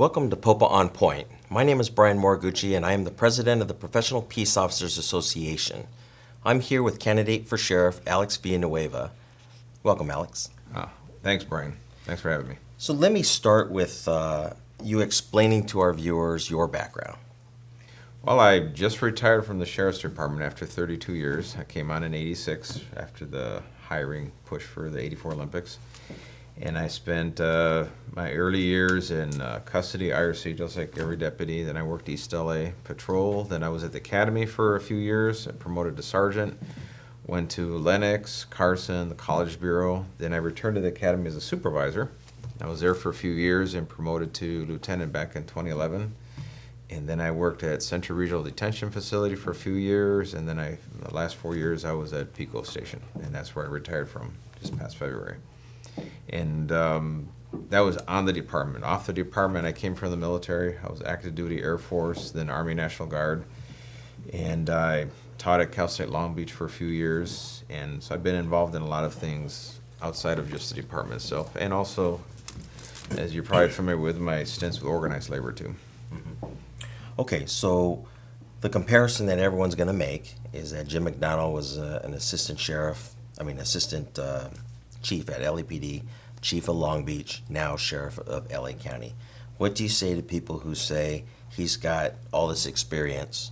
Welcome to POPA On Point. My name is Brian Moriguchi, and I am the president of the Professional Peace Officers Association. I'm here with candidate for sheriff Alex Villanueva. Welcome, Alex. Thanks, Brian. Thanks for having me. So let me start with you explaining to our viewers your background. Well, I just retired from the Sheriff's Department after 32 years. I came on in '86 after the hiring push for the '84 Olympics. And I spent my early years in custody, IRC, just like every deputy. Then I worked East LA Patrol. Then I was at the Academy for a few years, promoted to sergeant. Went to Lenox, Carson, the College Bureau. Then I returned to the Academy as a supervisor. I was there for a few years and promoted to lieutenant back in 2011. And then I worked at Central Regional Detention Facility for a few years. And then the last 4 years I was at Pico Station. And that's where I retired from just past February. And that was on the department. Off the department, I came from the military. I was active duty Air Force, then Army National Guard. And I taught at Cal State Long Beach for a few years. And so I've been involved in a lot of things outside of just the department itself. And also, as you're probably familiar with, my stints with organized labor too. Mm-hmm. Okay, so the comparison that everyone's going to make is that Jim McDonald was an assistant chief at LAPD, chief of Long Beach, now sheriff of LA County. What do you say to people who say he's got all this experience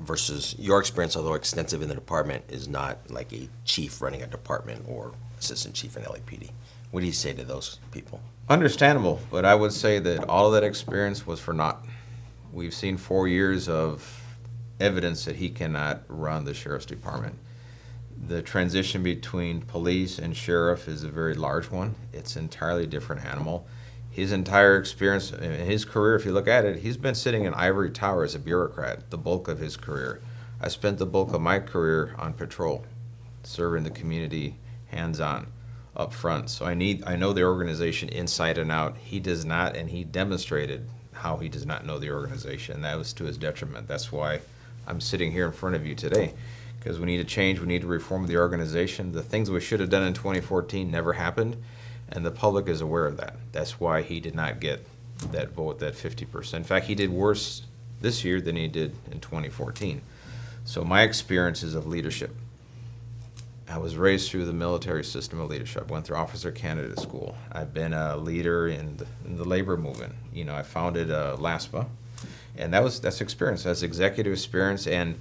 versus your experience, although extensive in the department, is not like a chief running a department or assistant chief in LAPD? What do you say to those people? Understandable, but I would say that all of that experience was for naught. We've seen 4 years of evidence that he cannot run the sheriff's department. The transition between police and sheriff is a very large one. It's an entirely different animal. His entire experience, his career, if you look at it, he's been sitting in ivory tower as a bureaucrat the bulk of his career. I spent the bulk of my career on patrol, serving the community hands-on, up front. So I know the organization inside and out. He does not, and he demonstrated how he does not know the organization. That was to his detriment. That's why I'm sitting here in front of you today. Because we need to change, we need to reform the organization. The things we should have done in 2014 never happened, and the public is aware of that. That's why he did not get that vote, that 50%. In fact, he did worse this year than he did in 2014. So my experience is of leadership. I was raised through the military system of leadership. I went through officer candidate school. I've been a leader in the labor movement. You know, I founded LASPA, and that's experience. That's executive experience, and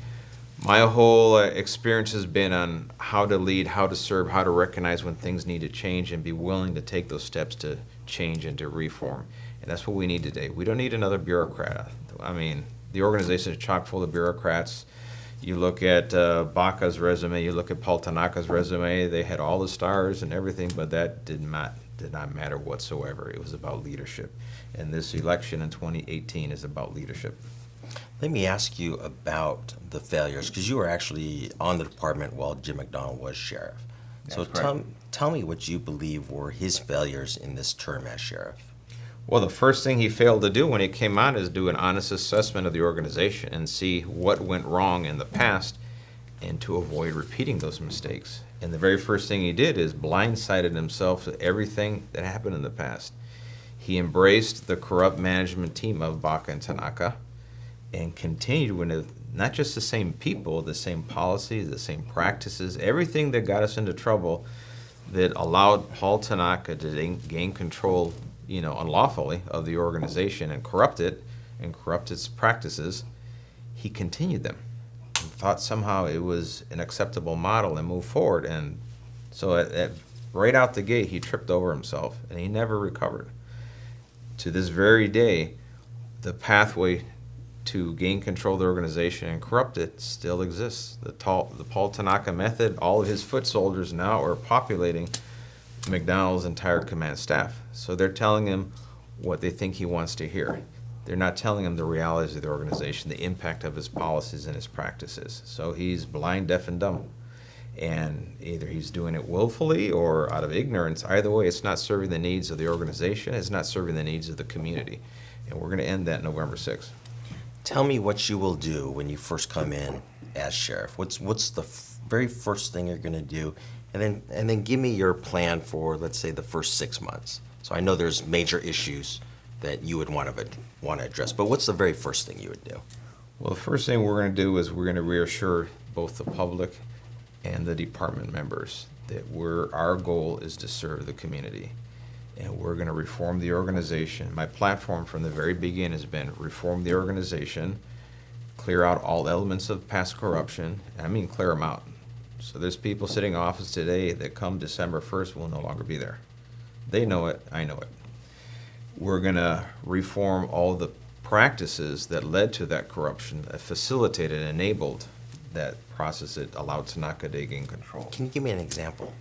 my whole experience has been on how to lead, how to serve, how to recognize when things need to change and be willing to take those steps to change and to reform. And that's what we need today. We don't need another bureaucrat. I mean, the organization is chock full of bureaucrats. You look at Baca's resume, you look at Paul Tanaka's resume, they had all the stars and everything, but that did not matter whatsoever. It was about leadership. And this election in 2018 is about leadership. Let me ask you about the failures, because you were actually on the department while Jim McDonald was sheriff. So tell me what you believe were his failures in this term as sheriff. Well, the first thing he failed to do when he came on is do an honest assessment of the organization and see what went wrong in the past and to avoid repeating those mistakes. And the very first thing he did is blindsided himself to everything that happened in the past. He embraced the corrupt management team of Baca and Tanaka and continued with not just the same people, the same policies, the same practices, everything that got us into trouble that allowed Paul Tanaka to gain control, unlawfully of the organization and corrupt its practices. He continued them and thought somehow it was an acceptable model and moved forward. And so right out the gate, he tripped over himself and he never recovered. To this very day, the pathway to gain control of the organization and corrupt it still exists. The Paul Tanaka method, all of his foot soldiers now are populating McDonald's entire command staff. So they're telling him what they think he wants to hear. They're not telling him the realities of the organization, the impact of his policies and his practices. So he's blind, deaf, and dumb. And either he's doing it willfully or out of ignorance. Either way, it's not serving the needs of the organization. It's not serving the needs of the community. And we're going to end that November 6th. Tell me what you will do when you first come in as sheriff. What's the very first thing you're going to do? And then give me your plan for, let's say, the first 6 months. So I know there's major issues that you would want to address. But what's the very first thing you would do? Well, the first thing we're going to do is we're going to reassure both the public and the department members that our goal is to serve the community. And we're going to reform the organization. My platform from the very beginning has been reform the organization, clear out all elements of past corruption. I mean, clear them out. So there's people sitting in office today that come December 1st will no longer be there. They know it, I know it. We're going to reform all the practices that led to that corruption, that facilitated and enabled that process that allowed Tanaka to gain control. Can you give me an example?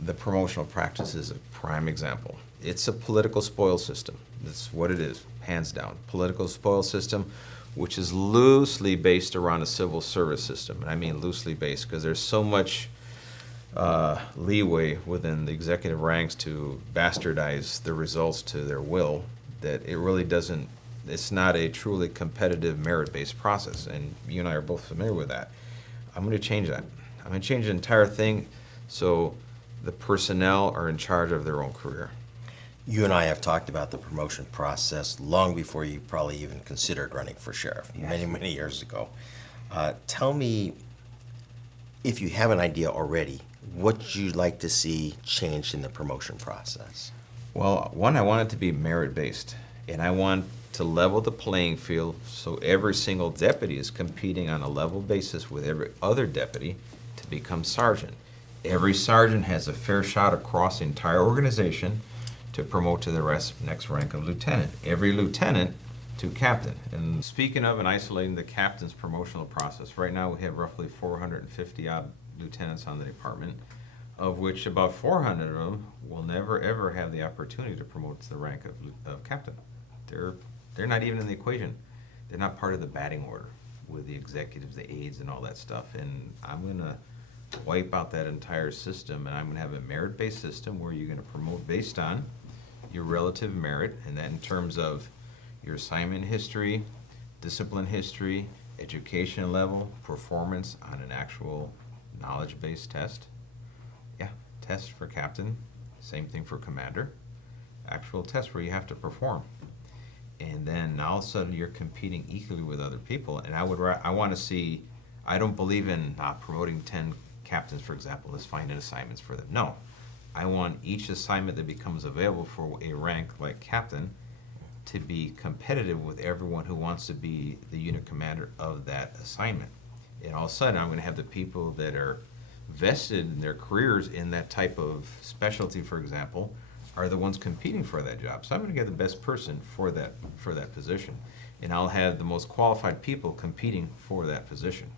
The promotional practice is a prime example. It's a political spoil system. That's what it is, hands down. Political spoil system, which is loosely based around a civil service system. And I mean loosely based because there's so much leeway within the executive ranks to bastardize the results to their will that it really doesn't, it's not a truly competitive merit-based process. And you and I are both familiar with that. I'm going to change that. I'm going to change the entire thing so the personnel are in charge of their own career. You and I have talked about the promotion process long before you probably even considered running for sheriff, Yes. many years ago. Tell me, if you have an idea already, what you'd like to see changed in the promotion process. Well, one, I want it to be merit-based, and I want to level the playing field so every single deputy is competing on a level basis with every other deputy to become sergeant. Every sergeant has a fair shot across the entire organization to promote to the next rank of lieutenant. Every lieutenant to captain. And speaking of and isolating the captain's promotional process, right now we have roughly 450 odd lieutenants on the department, of which about 400 of them will never ever have the opportunity to promote to the rank of captain. They're not even in the equation. They're not part of the batting order with the executives, the aides, and all that stuff. And I'm going to wipe out that entire system, and I'm going to have a merit-based system where you're going to promote based on your relative merit, and that in terms of your assignment history, discipline history, education level, performance on an actual knowledge-based test. Yeah, test for captain, same thing for commander. Actual test where you have to perform. And then all of a sudden you're competing equally with other people. And I want to see, I don't believe in promoting 10 captains, for example, as finding assignments for them. No, I want each assignment that becomes available for a rank like captain to be competitive with everyone who wants to be the unit commander of that assignment. And all of a sudden I'm going to have the people that are vested in their careers in that type of specialty, for example, are the ones competing for that job. So I'm going to get the best person for that position. And I'll have the most qualified people competing for that position.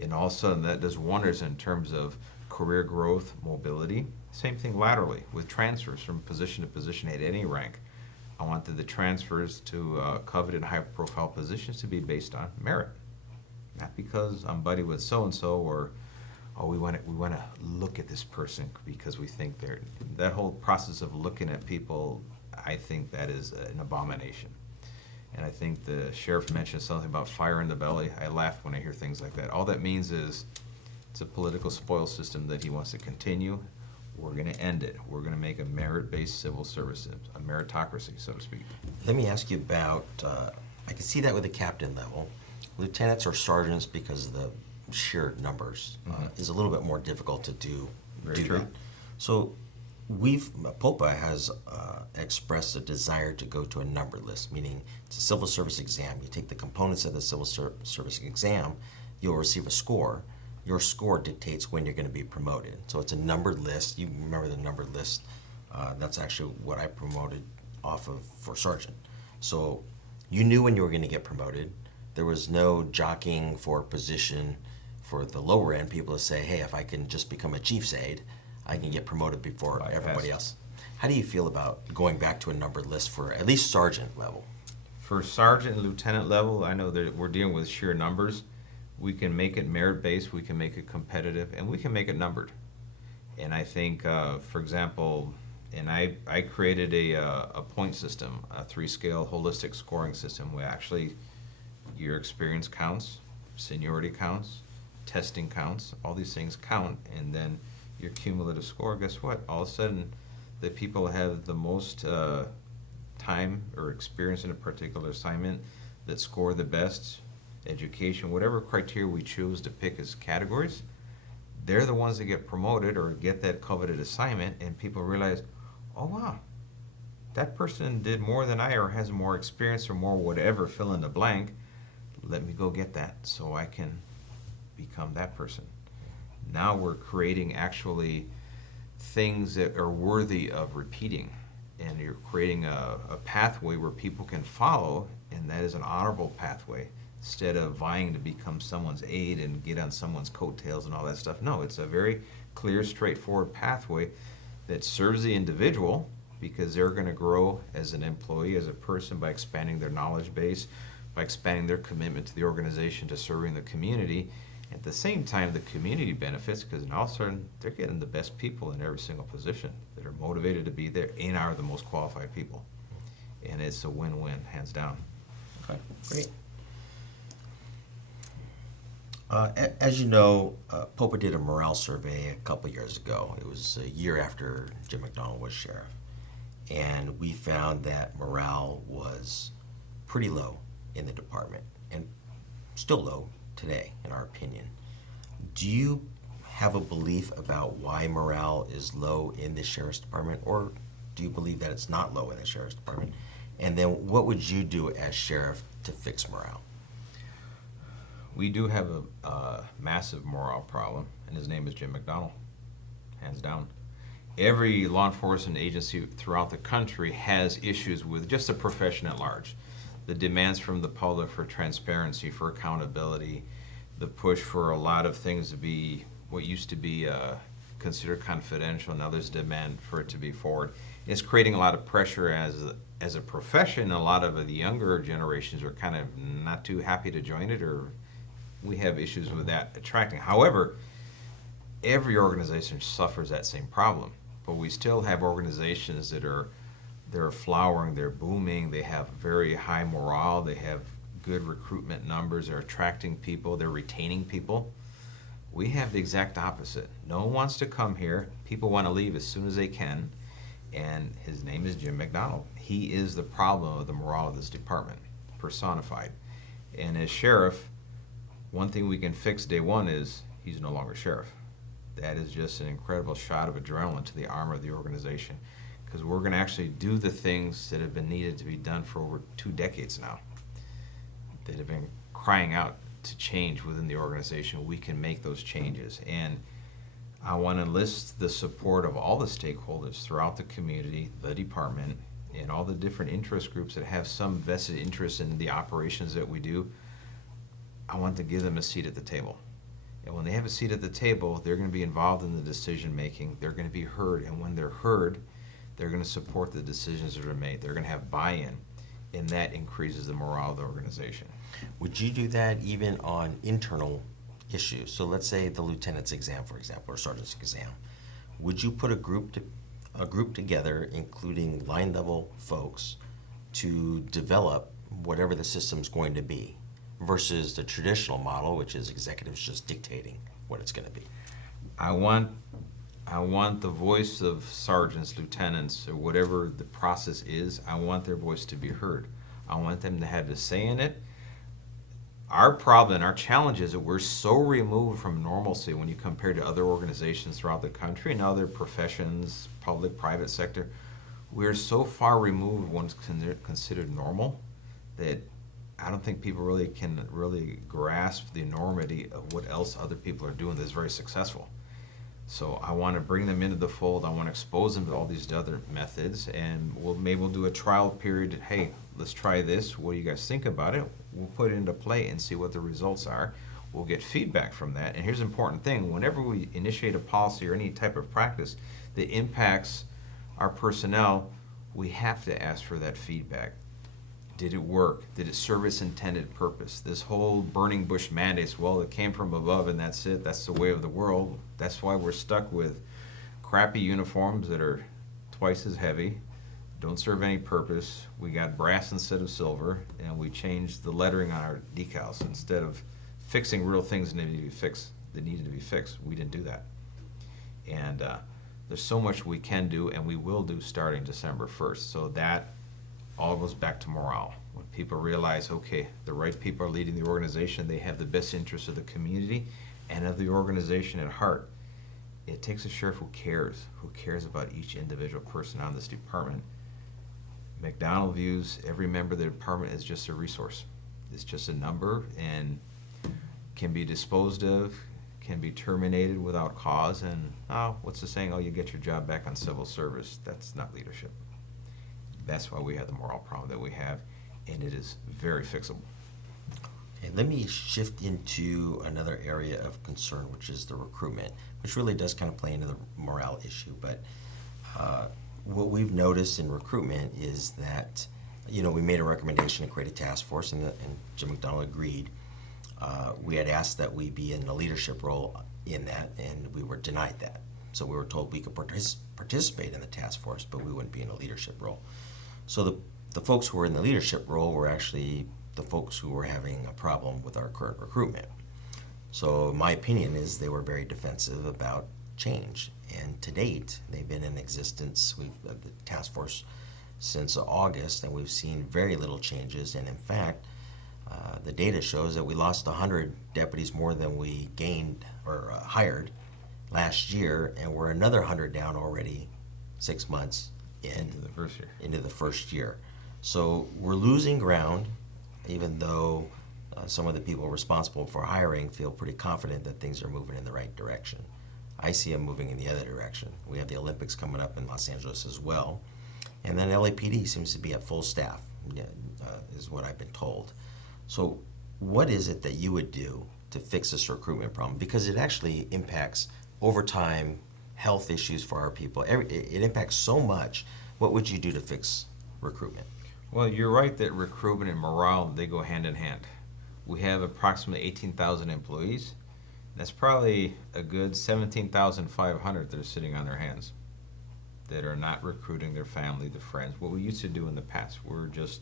And all of a sudden that does wonders in terms of career growth, mobility. Same thing laterally with transfers from position to position at any rank. I want the transfers to coveted high-profile positions to be based on merit. Not because I'm buddy with so-and-so or we want to look at this person because we think they're, that whole process of looking at people, I think that is an abomination. And I think the sheriff mentioned something about fire in the belly. I laugh when I hear things like that. All that means is it's a political spoil system that he wants to continue. We're going to end it. We're going to make a merit-based civil service, a meritocracy, so to speak. Let me ask you about, I can see that with the captain level. Lieutenants or sergeants, because of the sheer numbers, is a little bit more difficult to do. Very true. That. So POPA has expressed a desire to go to a number list, meaning it's a civil service exam. You take the components of the civil service exam, you'll receive a score. Your score dictates when you're going to be promoted. So it's a numbered list. You remember the numbered list. That's actually what I promoted off of for sergeant. So you knew when you were going to get promoted. There was no jockeying for position for the lower end people to say, hey, if I can just become a chief's aide, I can get promoted before everybody else. How do you feel about going back to a numbered list for at least sergeant level? For sergeant and lieutenant level, I know that we're dealing with sheer numbers. We can make it merit-based, we can make it competitive, and we can make it numbered. And I think, for example, and I created a point system, a 3-scale holistic scoring system where actually your experience counts, seniority counts, testing counts, all these things count, and then your cumulative score, guess what? All of a sudden, the people have the most time or experience in a particular assignment that score the best, education, whatever criteria we choose to pick as categories, they're the ones that get promoted or get that coveted assignment, and people realize, oh wow, that person did more than I, or has more experience or more whatever, fill in the blank. Let me go get that so I can become that person. Now we're creating actually things that are worthy of repeating, and you're creating a pathway where people can follow, and that is an honorable pathway, instead of vying to become someone's aide and get on someone's coattails and all that stuff. No, it's a very clear, straightforward pathway that serves the individual, because they're going to grow as an employee, as a person, by expanding their knowledge base, by expanding their commitment to the organization, to serving the community. At the same time, the community benefits, because all of a sudden they're getting the best people in every single position that are motivated to be there and are the most qualified people. And it's a win-win, hands down. Okay, great. As you know, POPA did a morale survey a couple years ago. It was a year after Jim McDonald was sheriff. And we found that morale was pretty low in the department, and still low today, in our opinion. Do you have a belief about why morale is low in the sheriff's department, or do you believe that it's not low in the sheriff's department? And then what would you do as sheriff to fix morale? We do have a massive morale problem, and his name is Jim McDonald, hands down. Every law enforcement agency throughout the country has issues with just the profession at large. The demands from the public for transparency, for accountability, the push for a lot of things to be what used to be considered confidential, now there's demand for it to be forward. It's creating a lot of pressure as a profession. A lot of the younger generations are kind of not too happy to join it, or we have issues with that attracting. However, every organization suffers that same problem, but we still have organizations that they're flowering, they're booming, they have very high morale, they have good recruitment numbers, they're attracting people, they're retaining people. We have the exact opposite. No one wants to come here. People want to leave as soon as they can, and his name is Jim McDonald. He is the problem of the morale of this department, personified. And as sheriff, one thing we can fix day one is he's no longer sheriff. That is just an incredible shot of adrenaline to the arm of the organization, because we're going to actually do the things that have been needed to be done for over 2 decades now, that have been crying out to change within the organization. We can make those changes, and I want to enlist the support of all the stakeholders throughout the community, the department, and all the different interest groups that have some vested interest in the operations that we do. I want to give them a seat at the table. And when they have a seat at the table, they're going to be involved in the decision making. They're going to be heard, and when they're heard, they're going to support the decisions that are made. They're going to have buy-in, and that increases the morale of the organization. Would you do that even on internal issues? So let's say the lieutenant's exam, for example, or sergeant's exam. Would you put a group together, including line level folks, to develop whatever the system's going to be, versus the traditional model, which is executives just dictating what it's going to be? I want the voice of sergeants, lieutenants, or whatever the process is, I want their voice to be heard. I want them to have a say in it. Our problem, our challenge is that we're so removed from normalcy when you compare to other organizations throughout the country and other professions, public, private sector. We're so far removed once considered normal that I don't think people really can grasp the enormity of what else other people are doing that's very successful. So I want to bring them into the fold. I want to expose them to all these other methods, and maybe we'll do a trial period. Hey, let's try this. What do you guys think about it? We'll put it into play and see what the results are. We'll get feedback from that. And here's an important thing. Whenever we initiate a policy or any type of practice that impacts our personnel, we have to ask for that feedback. Did it work? Did it serve its intended purpose? This whole burning bush mandates, well, it came from above and that's it. That's the way of the world. That's why we're stuck with crappy uniforms that are twice as heavy, don't serve any purpose. We got brass instead of silver, and we changed the lettering on our decals. Instead of fixing real things that needed to be fixed, we didn't do that. And there's so much we can do and we will do starting December 1st. So that all goes back to morale. When people realize, okay, the right people are leading the organization, they have the best interests of the community and of the organization at heart. It takes a sheriff who cares about each individual person on this department. McDonald views every member of the department as just a resource. It's just a number and can be disposed of, can be terminated without cause, and what's the saying? Oh, you get your job back on civil service. That's not leadership. That's why we have the moral problem that we have, and it is very fixable. Okay, let me shift into another area of concern, which is the recruitment, which really does kind of play into the morale issue. But what we've noticed in recruitment is that, we made a recommendation to create a task force, and Jim McDonald agreed. We had asked that we be in a leadership role in that, and we were denied that. So we were told we could participate in the task force, but we wouldn't be in a leadership role. So the folks who were in the leadership role were actually the folks who were having a problem with our current recruitment. So my opinion is they were very defensive about change. And to date, they've been in existence, the task force, since August, and we've seen very little changes. And in fact, the data shows that we lost 100 deputies more than we gained or hired last year, and we're another 100 down already 6 months into the first year. So we're losing ground, even though some of the people responsible for hiring feel pretty confident that things are moving in the right direction. I see them moving in the other direction. We have the Olympics coming up in Los Angeles as well. And then LAPD seems to be at full staff, is what I've been told. So what is it that you would do to fix this recruitment problem? Because it actually impacts overtime, health issues for our people. It impacts so much. What would you do to fix recruitment? Well, you're right that recruitment and morale, they go hand in hand. We have approximately 18,000 employees. That's probably a good 17,500 that are sitting on their hands, that are not recruiting their family, their friends. What we used to do in the past, we're just,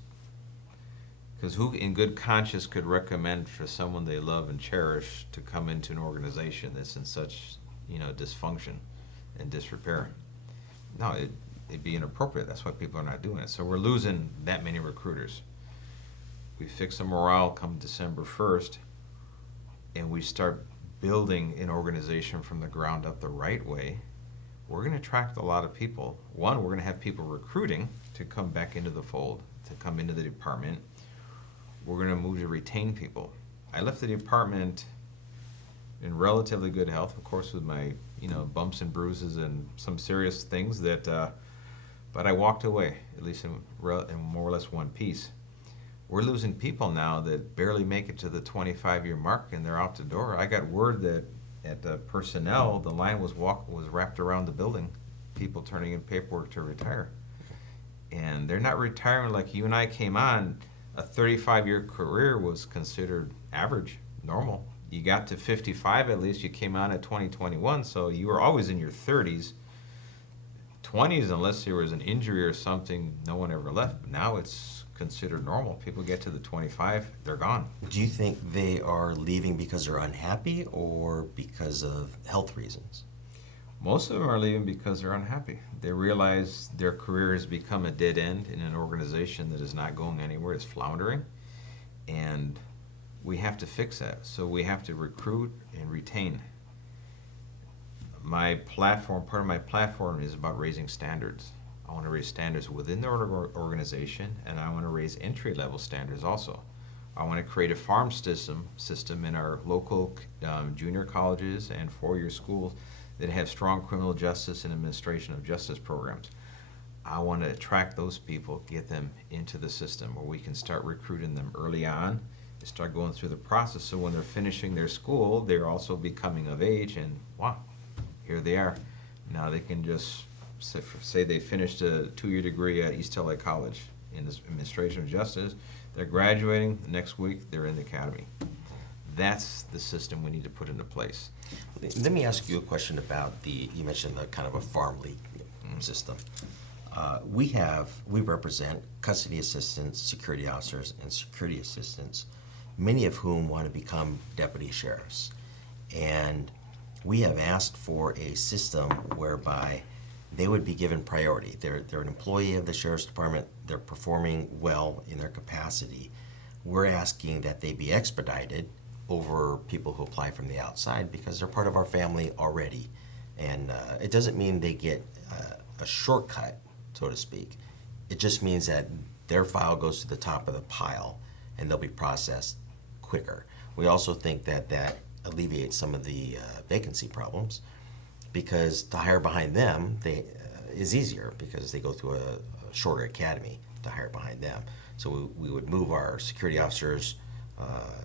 because who in good conscience could recommend for someone they love and cherish to come into an organization that's in such, dysfunction and disrepair? No, it'd be inappropriate. That's why people are not doing it. So we're losing that many recruiters. We fix the morale come December 1st, and we start building an organization from the ground up the right way. We're going to attract a lot of people. One, we're going to have people recruiting to come back into the fold, to come into the department. We're going to move to retain people. I left the department in relatively good health, of course, with my bumps and bruises and some serious things that, but I walked away, at least in more or less one piece. We're losing people now that barely make it to the 25-year mark, and they're out the door. I got word that at the personnel, the line was wrapped around the building, people turning in paperwork to retire. And they're not retiring like you and I came on. A 35-year career was considered average, normal. You got to 55 at least, you came on at 2021, so you were always in your 30s. 20s, unless there was an injury or something, no one ever left. But now it's considered normal. People get to the 25, they're gone. Do you think they are leaving because they're unhappy or because of health reasons? Most of them are leaving because they're unhappy. They realize their career has become a dead end in an organization that is not going anywhere, it's floundering, and we have to fix that. So we have to recruit and retain. Part of my platform is about raising standards. I want to raise standards within the organization, and I want to raise entry-level standards also. I want to create a farm system in our local junior colleges and four-year schools that have strong criminal justice and administration of justice programs. I want to attract those people, get them into the system where we can start recruiting them early on and start going through the process, so when they're finishing their school, they're also becoming of age, and wow, here they are. Now they can just say they finished a 2-year degree at East LA College in this administration of justice. They're graduating. The next week, they're in the academy. That's the system we need to put into place. Let me ask you a question about you mentioned the kind of a farm league system. We represent custody assistants, security officers, and security assistants, many of whom want to become deputy sheriffs. And we have asked for a system whereby they would be given priority. They're an employee of the Sheriff's Department. They're performing well in their capacity. We're asking that they be expedited over people who apply from the outside because they're part of our family already. And it doesn't mean they get a shortcut, so to speak. It just means that their file goes to the top of the pile and they'll be processed quicker. We also think that that alleviates some of the vacancy problems because to hire behind them is easier because they go through a shorter academy to hire behind them. So we would move our security officers,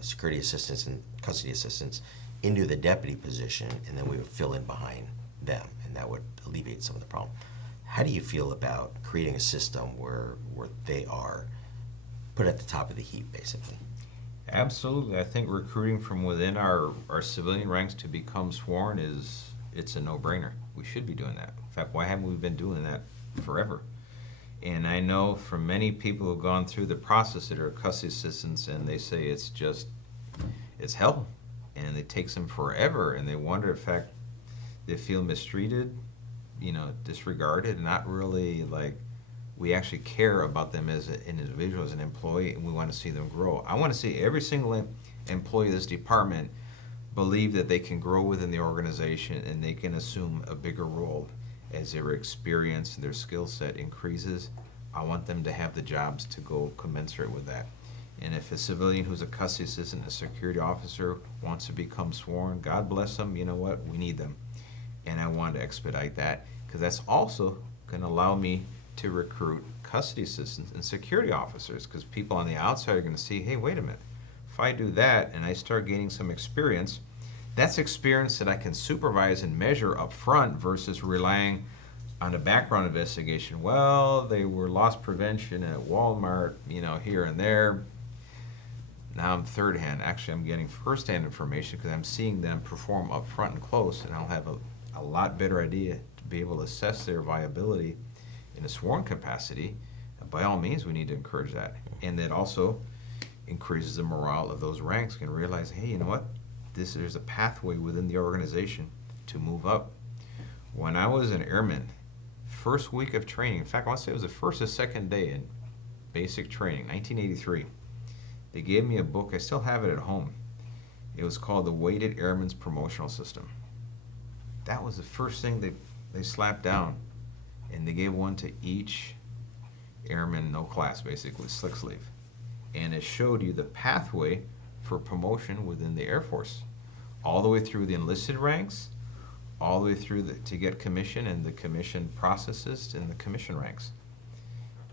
security assistants, and custody assistants into the deputy position, and then we would fill in behind them, and that would alleviate some of the problem. How do you feel about creating a system where they are put at the top of the heap, basically? Absolutely. I think recruiting from within our civilian ranks to become sworn it's a no-brainer. We should be doing that. In fact, why haven't we been doing that forever? And I know from many people who've gone through the process that are custody assistants, and they say it's hell, and it takes them forever, and they wonder, in fact, they feel mistreated, disregarded, not really like we actually care about them as an individual, as an employee, and we want to see them grow. I want to see every single employee of this department believe that they can grow within the organization and they can assume a bigger role as their experience and their skill set increases. I want them to have the jobs to go commensurate with that. And if a civilian who's a custody assistant, a security officer wants to become sworn, God bless them, you know what, we need them. And I want to expedite that because that's also going to allow me to recruit custody assistants and security officers because people on the outside are going to see, hey, wait a minute, if I do that and I start gaining some experience, that's experience that I can supervise and measure up front versus relying on a background investigation. Well, they were loss prevention at Walmart, here and there. Now I'm third hand. Actually, I'm getting first hand information because I'm seeing them perform up front and close, and I'll have a lot better idea to be able to assess their viability in a sworn capacity. By all means, we need to encourage that. And that also increases the morale of those ranks and realize, hey, you know what? There's a pathway within the organization to move up. When I was an airman, first week of training, in fact, I want to say it was the first or second day in basic training, 1983, they gave me a book. I still have it at home. It was called The Weighted Airman's Promotional System. That was the first thing they slapped down, and they gave one to each airman, no class, basically, slick sleeve. And it showed you the pathway for promotion within the Air Force, all the way through the enlisted ranks, all the way through to get commission and the commission processes and the commission ranks.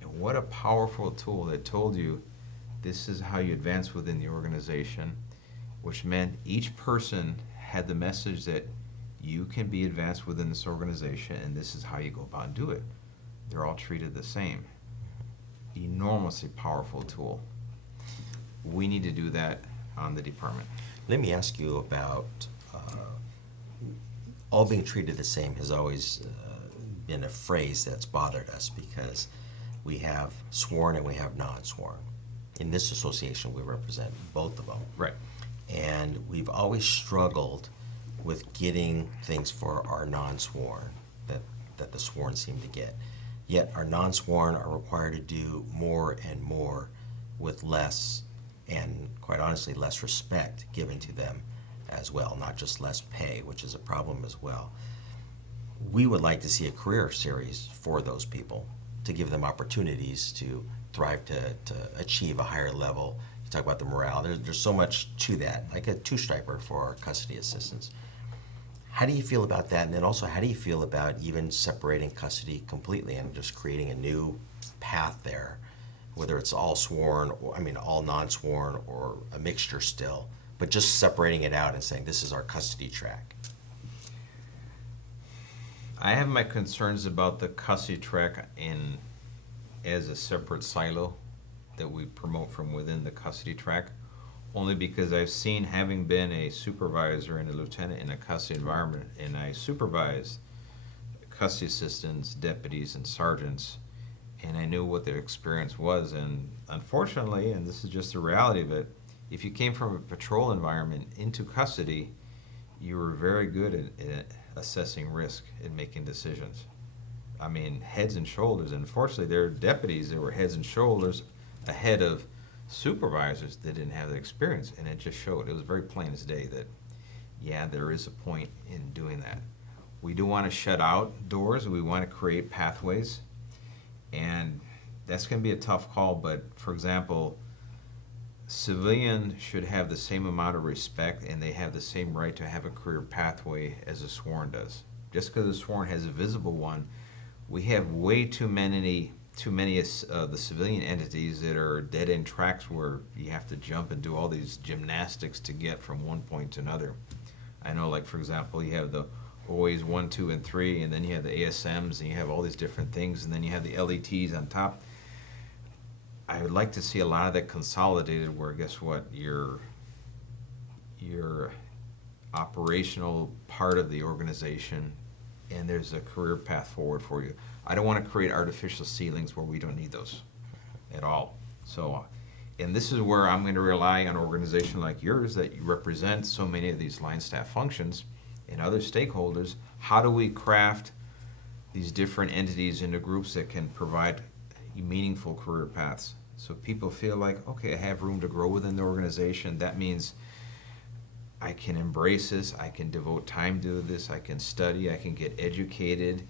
And what a powerful tool that told you this is how you advance within the organization, which meant each person had the message that you can be advanced within this organization and this is how you go about and do it. They're all treated the same. Enormously powerful tool. We need to do that on the department. Let me ask you about all being treated the same has always been a phrase that's bothered us because we have sworn and we have non-sworn. In this association, we represent both of them. Right. And we've always struggled with getting things for our non-sworn that the sworn seem to get. Yet our non-sworn are required to do more and more with less, and quite honestly, less respect given to them as well, not just less pay, which is a problem as well. We would like to see a career series for those people to give them opportunities to thrive, to achieve a higher level. You talk about the morale. There's so much to that, like a two-striper for our custody assistants. How do you feel about that? And then also, how do you feel about even separating custody completely and just creating a new path there, whether it's all sworn, or all non-sworn, or a mixture still, but just separating it out and saying this is our custody track? I have my concerns about the custody track as a separate silo that we promote from within the custody track, only because I've seen, having been a supervisor and a lieutenant in a custody environment, and I supervise custody assistants, deputies, and sergeants, and I knew what their experience was. And unfortunately, and this is just the reality of it, if you came from a patrol environment into custody, you were very good at assessing risk and making decisions. I mean, heads and shoulders. And unfortunately, there are deputies that were heads and shoulders ahead of supervisors that didn't have the experience, and it just showed. It was very plain as day that, yeah, there is a point in doing that. We do want to shut out doors. We want to create pathways, and that's going to be a tough call. But for example, civilian should have the same amount of respect, and they have the same right to have a career pathway as a sworn does. Just because a sworn has a visible one, we have way too many the civilian entities that are dead end tracks where you have to jump and do all these gymnastics to get from one point to another. I know, like for example, you have the OAs 1, 2, and 3, and then you have the ASMs, and you have all these different things, and then you have the LETs on top. I would like to see a lot of that consolidated where, guess what, your operational part of the organization, and there's a career path forward for you. I don't want to create artificial ceilings where we don't need those at all. So, and this is where I'm going to rely on an organization like yours that you represent so many of these line staff functions and other stakeholders. How do we craft these different entities into groups that can provide meaningful career paths? So people feel like, okay, I have room to grow within the organization. That means I can embrace this, I can devote time to this, I can study, I can get educated,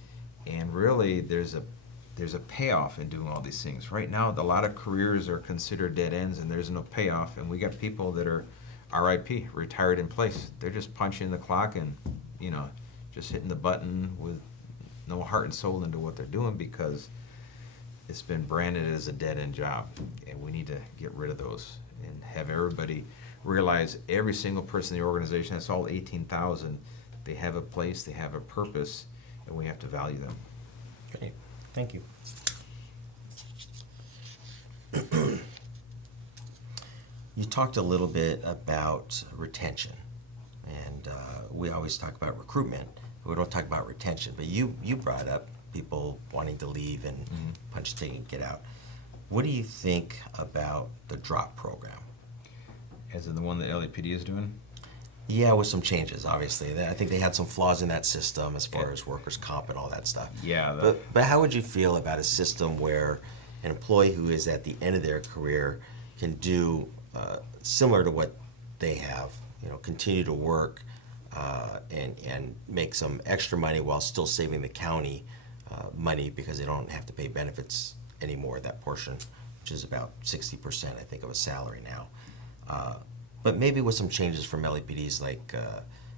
and really there's a payoff in doing all these things. Right now, a lot of careers are considered dead ends and there's no payoff, and we got people that are RIP, retired in place. They're just punching the clock and, just hitting the button with no heart and soul into what they're doing because it's been branded as a dead-end job, and we need to get rid of those and have everybody realize every single person in the organization, that's all 18,000, they have a place, they have a purpose, and we have to value them. Great, thank you. You talked a little bit about retention, and we always talk about recruitment, but we don't talk about retention, but you brought up people wanting to leave and punch a ticket and get out. What do you think about the drop program? As in the one that LAPD is doing? Yeah, with some changes, obviously. I think they had some flaws in that system as far as workers' comp and all that stuff. Yeah. But how would you feel about a system where an employee who is at the end of their career can do similar to what they have, continue to work and make some extra money while still saving the county money because they don't have to pay benefits anymore, that portion, which is about 60%, I think, of a salary now. But maybe with some changes from LAPDs, like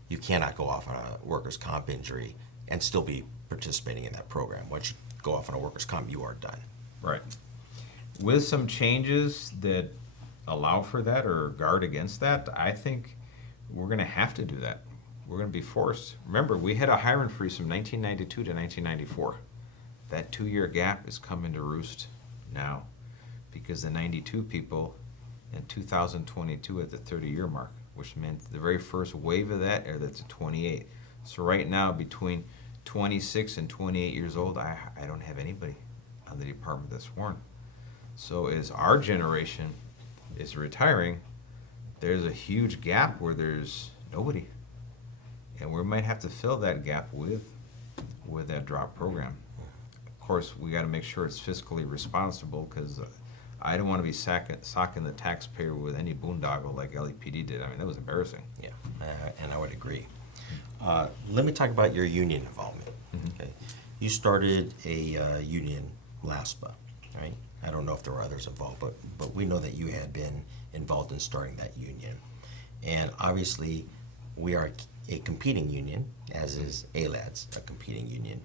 you cannot go off on a workers' comp injury and still be participating in that program. Once you go off on a workers' comp, you are done. Right. With some changes that allow for that or guard against that, I think we're going to have to do that. We're going to be forced. Remember, we had a hiring freeze from 1992 to 1994. That 2-year gap is coming to roost now because the 92 people in 2022 at the 30-year mark, which meant the very first wave of that are that's 28. So right now, between 26 and 28 years old, I don't have anybody on the department that's sworn. So as our generation is retiring, there's a huge gap where there's nobody. And we might have to fill that gap with that drop program. Of course, we got to make sure it's fiscally responsible because I don't want to be socking the taxpayer with any boondoggle like LAPD did. I mean, that was embarrassing. Yeah, and I would agree. Let me talk about your union involvement. Okay. You started a union, LASPA, right? I don't know if there were others involved, but we know that you had been involved in starting that union. And obviously, we are a competing union, as is ALADS, a competing union.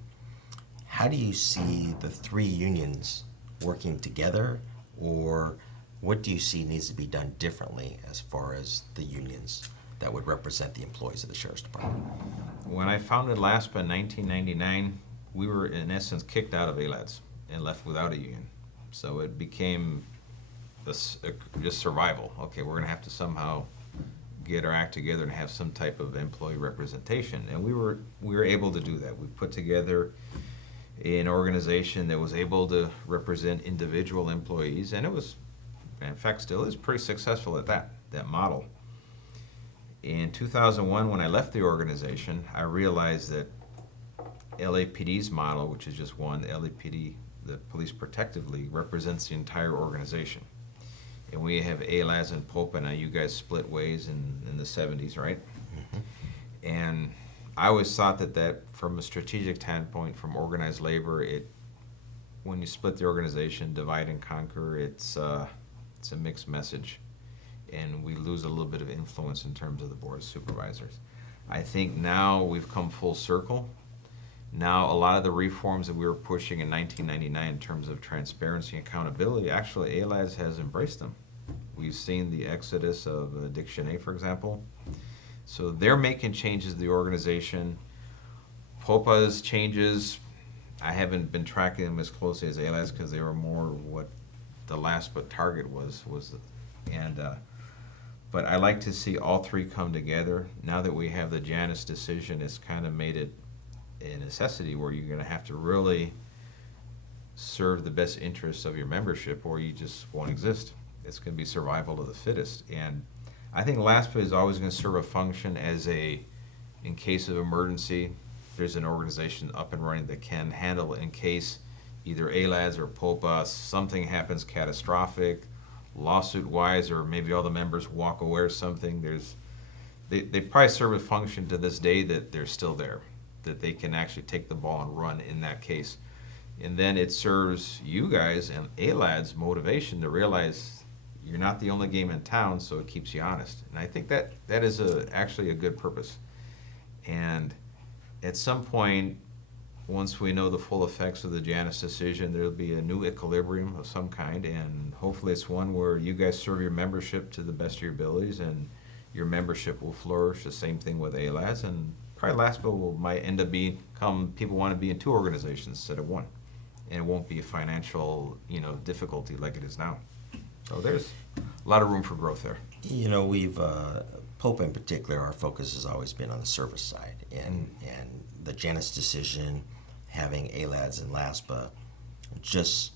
How do you see the three unions working together, or what do you see needs to be done differently as far as the unions that would represent the employees of the Sheriff's Department? When I founded LASPA in 1999, we were in essence kicked out of ALADS and left without a union. So it became just survival. Okay, we're going to have to somehow get our act together and have some type of employee representation. And we were able to do that. We put together an organization that was able to represent individual employees, and it was, in fact, still is pretty successful at that model. In 2001, when I left the organization, I realized that LAPD's model, which is just one, the LAPD, the Police Protective League, represents the entire organization. And we have ALAS and POPA. Now, you guys split ways in the 70s, right? And I always thought that from a strategic standpoint, from organized labor, when you split the organization, divide and conquer, it's a mixed message. And we lose a little bit of influence in terms of the board of supervisors. I think now we've come full circle. Now, a lot of the reforms that we were pushing in 1999 in terms of transparency and accountability, actually, ALAS has embraced them. We've seen the exodus of Dick Cheney, for example. So they're making changes to the organization. POPA's changes, I haven't been tracking them as closely as ALAS because they were more what the last but target was. But I like to see all three come together. Now that we have the Janus decision, it's kind of made it a necessity where you're going to have to really serve the best interests of your membership or you just won't exist. It's going to be survival of the fittest. And I think LASPA is always going to serve a function as in case of emergency, there's an organization up and running that can handle it in case either ALAS or POPA, something happens catastrophic, lawsuit-wise, or maybe all the members walk away or something. They probably serve a function to this day that they're still there, that they can actually take the ball and run in that case. And then it serves you guys and ALAD's motivation to realize you're not the only game in town, so it keeps you honest. And I think that is actually a good purpose. And at some point, once we know the full effects of the Janus decision, there'll be a new equilibrium of some kind, and hopefully it's one where you guys serve your membership to the best of your abilities, and your membership will flourish. The same thing with ALAS, and probably LASPA might end up become people want to be in two organizations instead of one, and it won't be a financial difficulty like it is now. So there's a lot of room for growth there. We've POPA in particular, our focus has always been on the service side, and the Janus decision, having ALADS and LASPA, just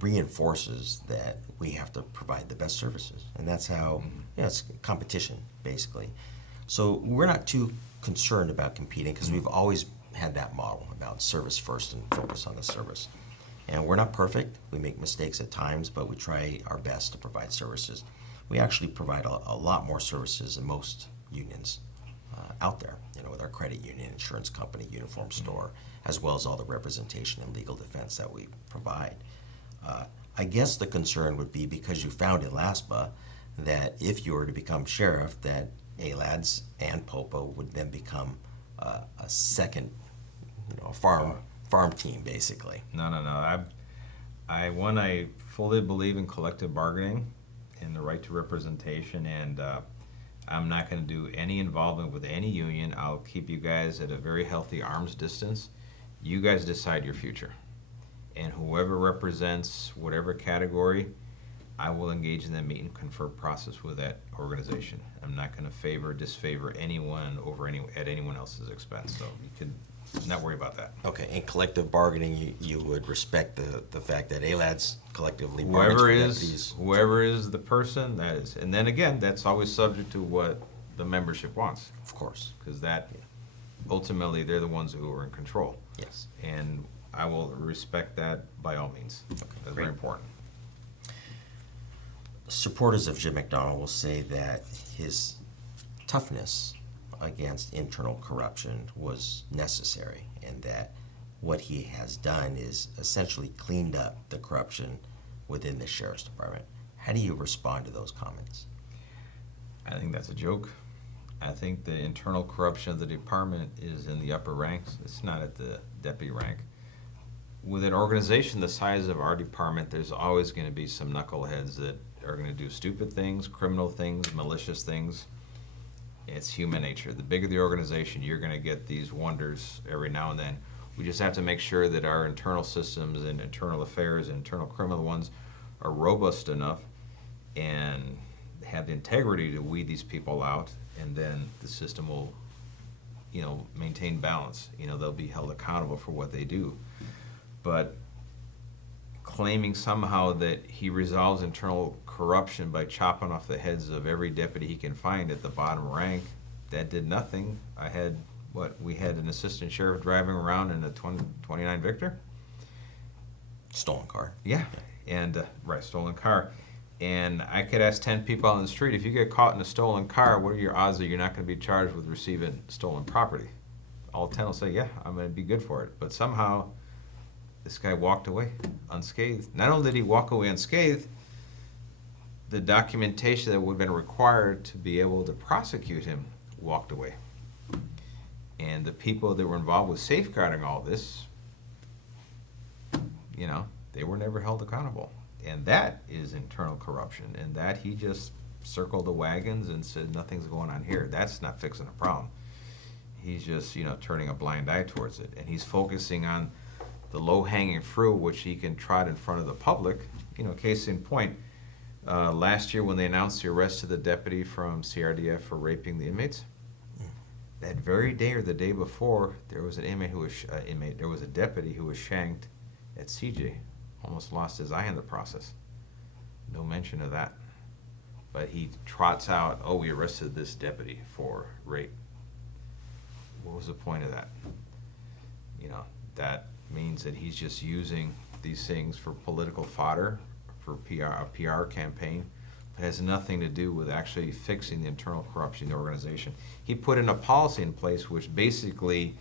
reinforces that we have to provide the best services, and that's how it's competition basically. So we're not too concerned about competing because we've always had that model about service first and focus on the service. And we're not perfect. We make mistakes at times, but we try our best to provide services. We actually provide a lot more services than most unions out there, with our credit union, insurance company, uniform store, as well as all the representation and legal defense that we provide. I guess the concern would be because you found in LASPA that if you were to become sheriff, that ALADS and POPA would then become a second, farm team, basically. No. I fully believe in collective bargaining and the right to representation, and I'm not going to do any involvement with any union. I'll keep you guys at a very healthy arm's distance. You guys decide your future. And whoever represents whatever category, I will engage in the meet and confer process with that organization. I'm not going to disfavor anyone at anyone else's expense. So you can not worry about that. Okay, in collective bargaining, you would respect the fact that ALADS collectively whoever is the person, that is. And then again, that's always subject to what the membership wants. Of course. Because ultimately, they're the ones who are in control. Yes. And I will respect that by all means. Okay, that's great. very important. Supporters of Jim McDonald will say that his toughness against internal corruption was necessary, and that what he has done is essentially cleaned up the corruption within the sheriff's department. How do you respond to those comments? I think that's a joke. I think the internal corruption of the department is in the upper ranks. It's not at the deputy rank. With an organization the size of our department, there's always going to be some knuckleheads that are going to do stupid things, criminal things, malicious things. It's human nature. The bigger the organization, you're going to get these wonders every now and then. We just have to make sure that our internal systems and internal affairs and internal criminal ones are robust enough and have the integrity to weed these people out, and then the system will, maintain balance. They'll be held accountable for what they do. But claiming somehow that he resolves internal corruption by chopping off the heads of every deputy he can find at the bottom rank, that did nothing. I had we had an assistant sheriff driving around in a 29 Victor. Stolen car. Yeah, and right, stolen car. And I could ask 10 people on the street, if you get caught in a stolen car, what are your odds that you're not going to be charged with receiving stolen property? All 10 will say, yeah, I'm going to be good for it. But somehow, this guy walked away unscathed. Not only did he walk away unscathed, the documentation that would have been required to be able to prosecute him walked away. And the people that were involved with safeguarding all this, you know, they were never held accountable. And that is internal corruption. And that he just circled the wagons and said, nothing's going on here. That's not fixing a problem. He's just, you know, turning a blind eye towards it. And he's focusing on the low-hanging fruit, which he can trot in front of the public. You know, case in point, last year when they announced the arrest of the deputy from CRDF for raping the inmates, that very day or the day before, there was an inmate who was there was a deputy who was shanked at CJ, almost lost his eye in the process. No mention of that. But he trots out, oh, we arrested this deputy for rape. What was the point of that? You know, that means that he's just using these things for political fodder, for a PR campaign. It has nothing to do with actually fixing the internal corruption in the organization. He put in a policy in place which basically,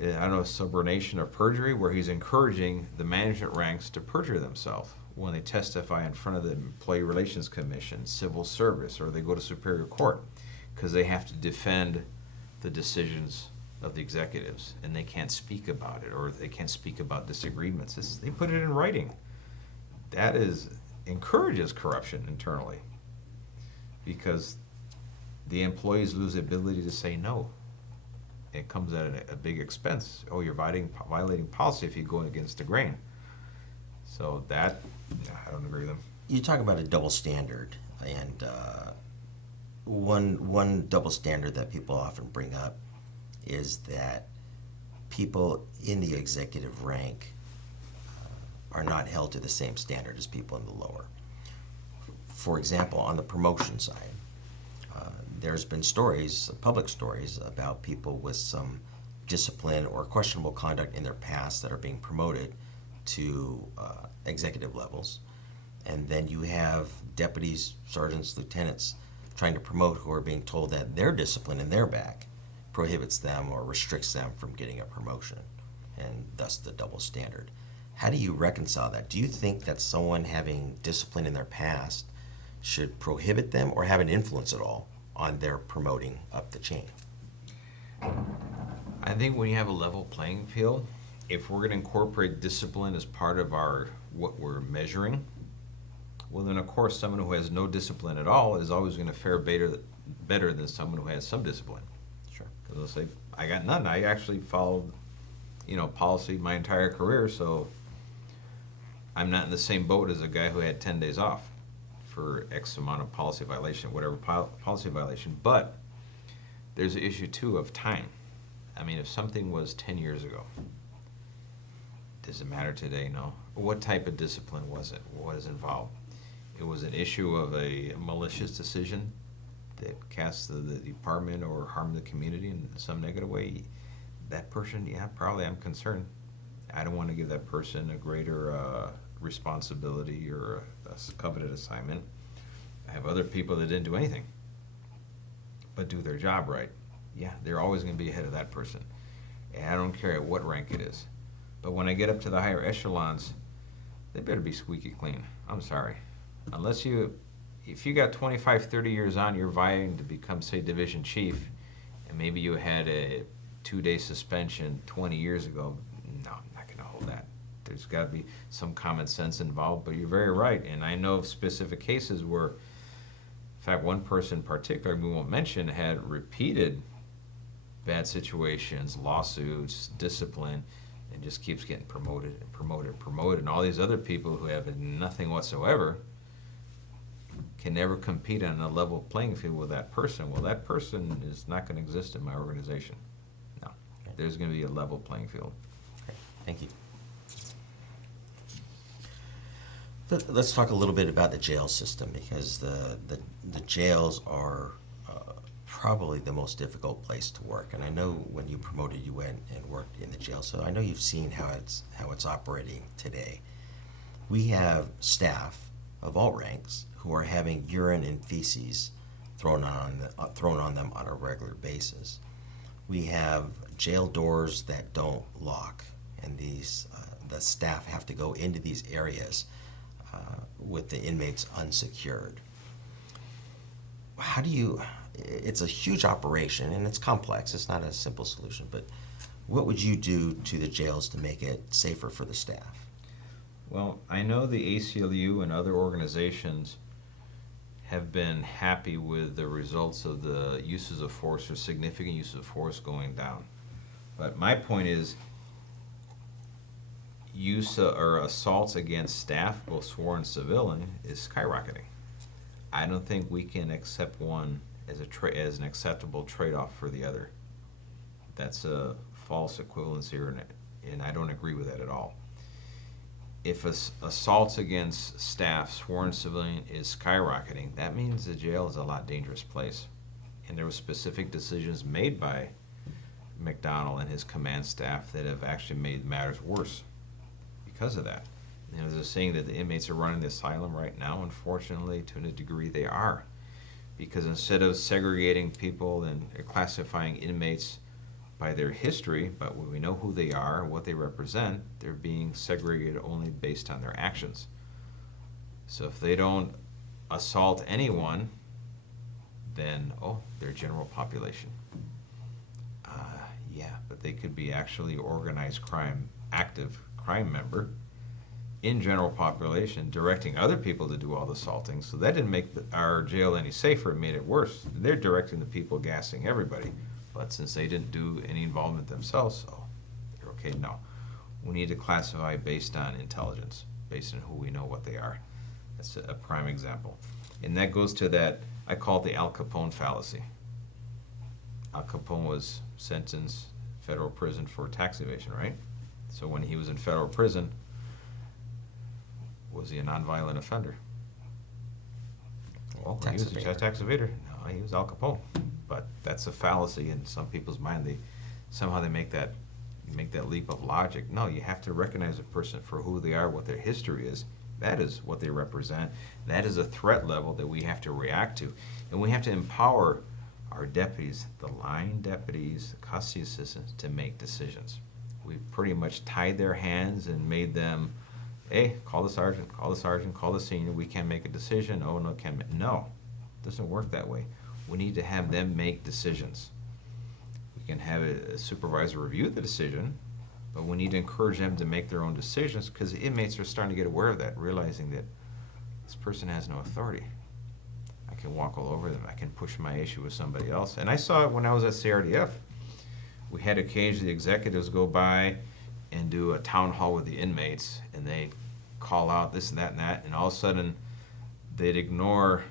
I don't know, subordination or perjury, where he's encouraging the management ranks to perjure themselves when they testify in front of the Employee Relations Commission, civil service, or they go to Superior Court, because they have to defend the decisions of the executives, and they can't speak about it, or they can't speak about disagreements. They put it in writing. That encourages corruption internally, because the employees lose the ability to say no. It comes at a big expense. Oh, you're violating policy if you go against the grain. So that, I don't agree with them. You talk about a double standard, and one double standard that people often bring up is that people in the executive rank are not held to the same standard as people in the lower. For example, on the promotion side, there's been stories, public stories, about people with some discipline or questionable conduct in their past that are being promoted to executive levels. And then you have deputies, sergeants, lieutenants trying to promote who are being told that their discipline in their back prohibits them or restricts them from getting a promotion, and thus the double standard. How do you reconcile that? Do you think that someone having discipline in their past should prohibit them or have an influence at all on their promoting up the chain? I think when you have a level playing field, if we're going to incorporate discipline as part of what we're measuring, well then of course someone who has no discipline at all is always going to fare better than someone who has some discipline. Sure. Because they'll say, I got none. I actually followed, policy my entire career, so I'm not in the same boat as a guy who had 10 days off for X amount of policy violation, whatever policy violation. But there's an issue too of time. I mean, if something was 10 years ago, does it matter today? No. What type of discipline was it? What is involved? It was an issue of a malicious decision that cast the department or harmed the community in some negative way. That person, yeah, probably I'm concerned. I don't want to give that person a greater responsibility or a coveted assignment. I have other people that didn't do anything but do their job right. Yeah, they're always going to be ahead of that person. And I don't care at what rank it is. But when I get up to the higher echelons, they better be squeaky clean. I'm sorry. If you got 25, 30 years on, you're vying to become, say, division chief, and maybe you had a 2-day suspension 20 years ago, no, I'm not going to hold that. There's got to be some common sense involved, but you're very right. And I know of specific cases where, in fact, one person in particular, we won't mention, had repeated bad situations, lawsuits, discipline, and just keeps getting promoted and promoted and promoted. And all these other people who have nothing whatsoever can never compete on a level playing field with that person. Well, that person is not going to exist in my organization. No. There's going to be a level playing field. Okay. Thank you. Let's talk a little bit about the jail system, because the jails are probably the most difficult place to work. And I know when you promoted, you went and worked in the jail, so I know you've seen how it's operating today. We have staff of all ranks who are having urine and feces thrown on them on a regular basis. We have jail doors that don't lock, and the staff have to go into these areas with the inmates unsecured. It's a huge operation and it's complex. It's not a simple solution, but what would you do to the jails to make it safer for the staff? Well, I know the ACLU and other organizations have been happy with the results of the uses of force or significant use of force going down. But my point is, use or assaults against staff, both sworn and civilian, is skyrocketing. I don't think we can accept one as an acceptable trade-off for the other. That's a false equivalency, and I don't agree with that at all. If assaults against staff, sworn civilian, is skyrocketing, that means the jail is a lot dangerous place. And there were specific decisions made by McDonald and his command staff that have actually made matters worse because of that. And there's a saying that the inmates are running the asylum right now. Unfortunately, to a degree, they are. Because instead of segregating people and classifying inmates by their history, but when we know who they are and what they represent, they're being segregated only based on their actions. So if they don't assault anyone, then, they're general population. Yeah, but they could be actually organized crime, active crime member in general population, directing other people to do all the assaulting. So that didn't make our jail any safer, it made it worse. They're directing the people, gassing everybody. But since they didn't do any involvement themselves, they're okay. No, we need to classify based on intelligence, based on who we know what they are. That's a prime example. And that goes to that, I call it the Al Capone fallacy. Al Capone was sentenced federal prison for tax evasion, right? So when he was in federal prison, was he a nonviolent offender? Well, he was a tax evader. No, he was Al Capone. But that's a fallacy in some people's mind. They make that leap of logic. No, you have to recognize a person for who they are, what their history is. That is what they represent. That is a threat level that we have to react to. And we have to empower our deputies, the line deputies, the custody assistants, to make decisions. We've pretty much tied their hands and made them, hey, call the sergeant, call the senior. We can't make a decision. Oh, no, can't. No, it doesn't work that way. We need to have them make decisions. We can have a supervisor review the decision, but we need to encourage them to make their own decisions, because the inmates are starting to get aware of that, realizing that this person has no authority. I can walk all over them. I can push my issue with somebody else. And I saw it when I was at CRDF. We had occasionally executives go by and do a town hall with the inmates, and they call out this and that, and all of a sudden they'd ignore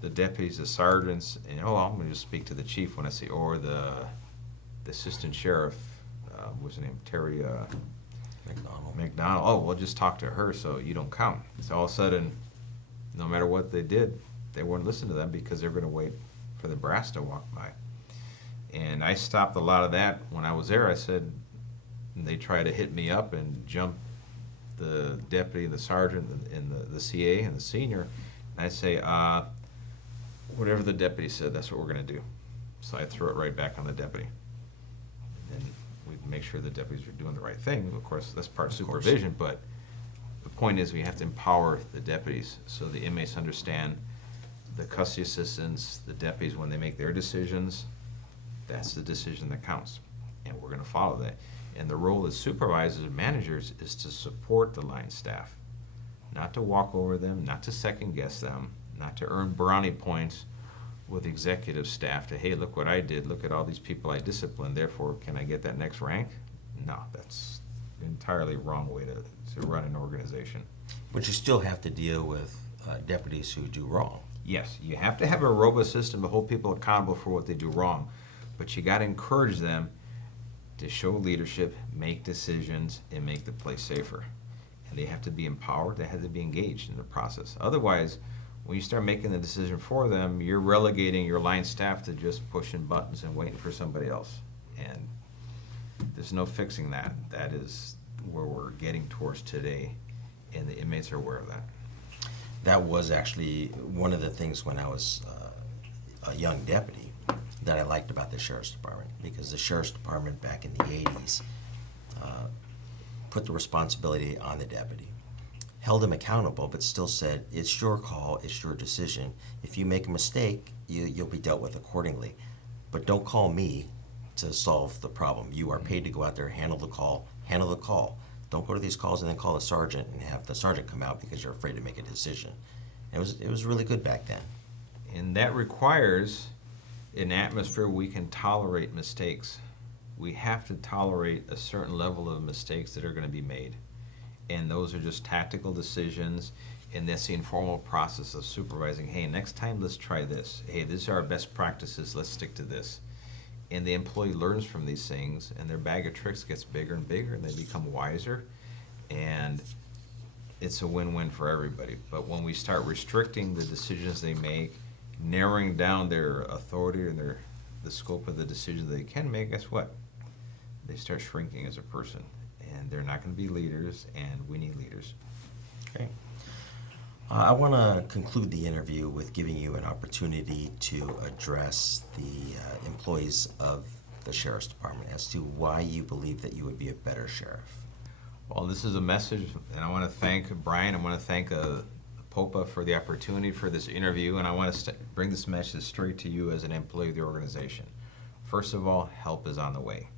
the deputies, the sergeants, and I'm going to just speak to the chief when I see, or the assistant sheriff, what's her name, Terry McDonald. We'll just talk to her so you don't come. So all of a sudden, no matter what they did, they wouldn't listen to them because they're going to wait for the brass to walk by. And I stopped a lot of that when I was there. I said, they try to hit me up and jump the deputy, the sergeant, and the CA and the senior. And I'd say, whatever the deputy said, that's what we're going to do. So I throw it right back on the deputy. And then we'd make sure the deputies are doing the right thing. Of course, that's part of supervision, but the point is we have to empower the deputies so the inmates understand the custody assistants, the deputies, when they make their decisions, that's the decision that counts. And we're going to follow that. And the role as supervisors and managers is to support the line staff, not to walk over them, not to second guess them, not to earn brownie points with executive staff to, hey, look what I did, look at all these people I disciplined, therefore can I get that next rank? No, that's an entirely wrong way to run an organization. But you still have to deal with deputies who do wrong. Yes, you have to have a robust system to hold people accountable for what they do wrong, but you got to encourage them to show leadership, make decisions, and make the place safer. And they have to be empowered, they have to be engaged in the process. Otherwise, When you start making the decision for them, you're relegating your line staff to just pushing buttons and waiting for somebody else. And there's no fixing that. That is where we're getting towards today, and the inmates are aware of that. That was actually one of the things when I was a young deputy that I liked about the sheriff's department, because the sheriff's department back in the 80s put the responsibility on the deputy, held him accountable, but still said, it's your call, it's your decision. If you make a mistake, you'll be dealt with accordingly. But don't call me to solve the problem. You are paid to go out there, handle the call, handle the call. Don't go to these calls and then call the sergeant and have the sergeant come out because you're afraid to make a decision. It was really good back then. And that requires an atmosphere we can tolerate mistakes. We have to tolerate a certain level of mistakes that are going to be made. And those are just tactical decisions, and that's the informal process of supervising. Hey, next time let's try this. Hey, these are our best practices, let's stick to this. And the employee learns from these things, and their bag of tricks gets bigger and bigger, and they become wiser, and it's a win-win for everybody. But when we start restricting the decisions they make, narrowing down their authority and the scope of the decisions they can make, guess what? They start shrinking as a person, and they're not going to be leaders, and we need leaders. Okay. I want to conclude the interview with giving you an opportunity to address the employees of the Sheriff's Department as to why you believe that you would be a better sheriff. Well, this is a message, and I want to thank Brian. I want to thank POPA for the opportunity for this interview, and I want to bring this message straight to you as an employee of the organization. First of all, help is on the way.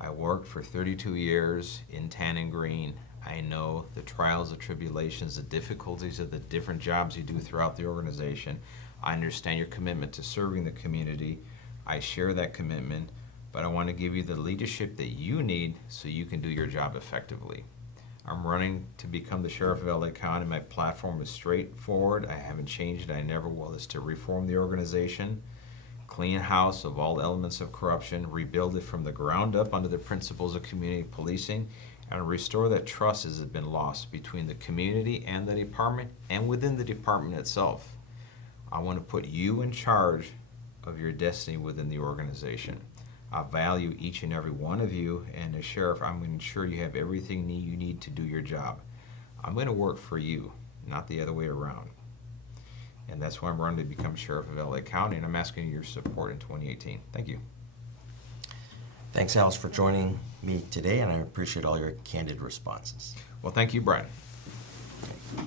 I worked for 32 years in Tan and Green. I know the trials, the tribulations, the difficulties of the different jobs you do throughout the organization. I understand your commitment to serving the community. I share that commitment, but I want to give you the leadership that you need so you can do your job effectively. I'm running to become the Sheriff of LA County. My platform is straightforward. I haven't changed it. I never will. It's to reform the organization, clean house of all elements of corruption, rebuild it from the ground up under the principles of community policing, and restore that trust as has been lost between the community and the department and within the department itself. I want to put you in charge of your destiny within the organization. I value each and every one of you, and as sheriff, I'm going to ensure you have everything you need to do your job. I'm going to work for you, not the other way around. And that's why I'm running to become Sheriff of LA County, and I'm asking your support in 2018. Thank you. Thanks, Alice, for joining me today, and I appreciate all your candid responses. Well, thank you, Brian. Okay.